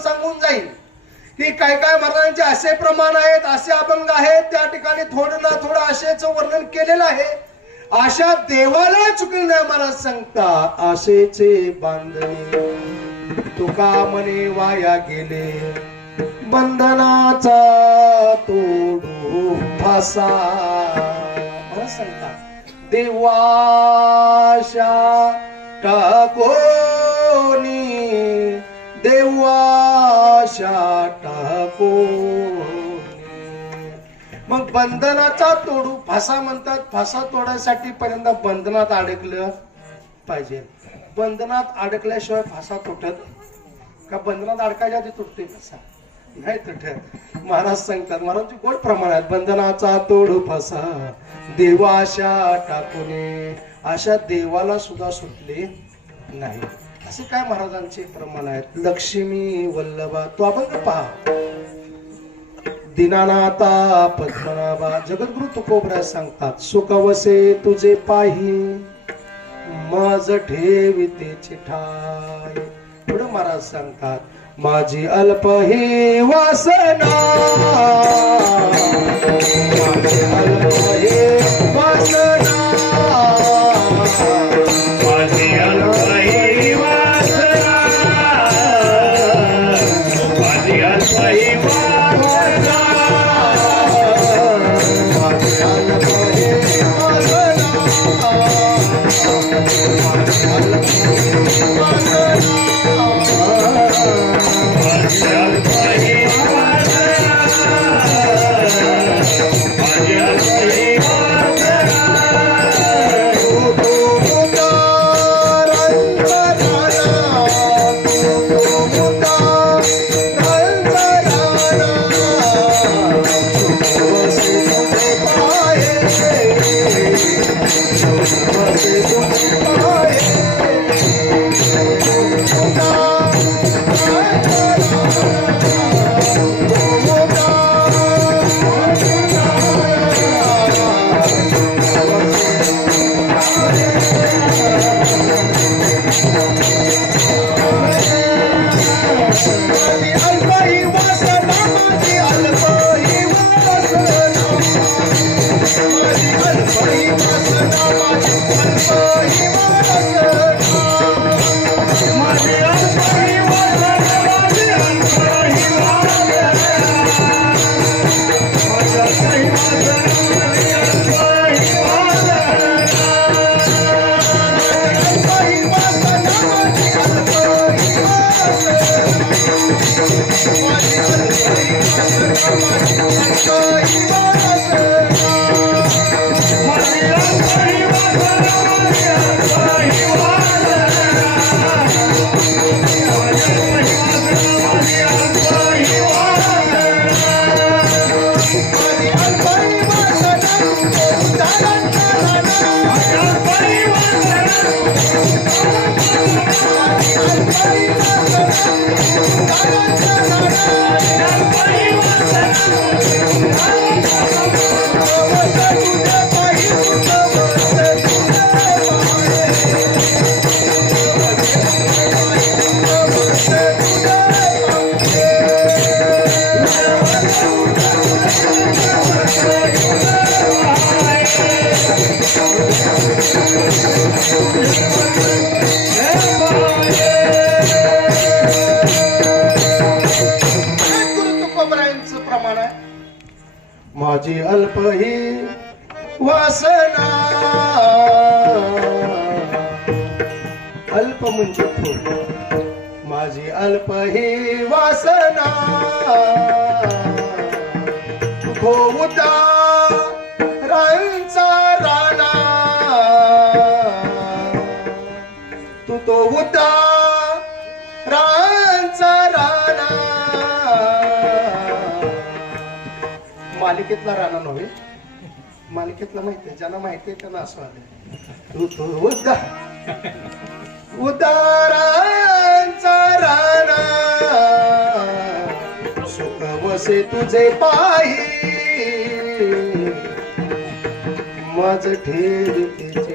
सांगून जाईल की काय काय महाराजांचे असे प्रमाण आहेत, असे अभंग आहेत, त्या ठिकाणी थोडं ना थोडं आशेचं वर्णन केलेलं आहे. आशा देवाला चुकली नाही महाराज सांगतात. आशेचे बांधणे तुका म्हणे वाया गेले, बंधनाचा तोडू फासा. महाराज सांगतात देवाशा टाकोनी, देवाशा टाकोनी. मग बंधनाचा तोडू फासा म्हणतात. फासा तोडायसाठी पहिल्यांदा बंधनात अडकलं पाहिजे. बंधनात अडकल्याशिवाय फासा तुटत का? बंधनात अडकायच्या आधी तुटते फासा नाही तुटत. महाराज सांगतात, महाराज गोड प्रमाण आहेत. बंधनाचा तोडू फासा देवाशा टाकूने. अशा देवाला सुद्धा सुटले नाही. असे काय महाराजांचे प्रमाण आहेत. लक्ष्मी वल्लभा तो अभंग पहा. दीनानाथा पद्मनाभा जगद्गुरु तुकोबराय सांगतात, सुखवसे तुझे पाही माझ ठेवितेची ठाय. पुढे महाराज सांगतात, माझी अल्प ही वासना, माझी अल्प ही वासना, माझी अल्प ही वासना, माझी अल्प ही वासना, माझी अल्प ही वासना, माझी अल्प ही वासना. माझी अल्प ही वासना, अल्प म्हणजे थोडी. माझी अल्प ही वासना, तो उदारांचा राणा, तू तो उदारांचा राणा. मालिकेतला राणा नव्हे, मालिकेतला माहितीये, ज्यांना माहितीये त्यांना असं आलं. तू तो उदारांचा राणा, सुख वसे तुझे पाही माझ ठेवितेची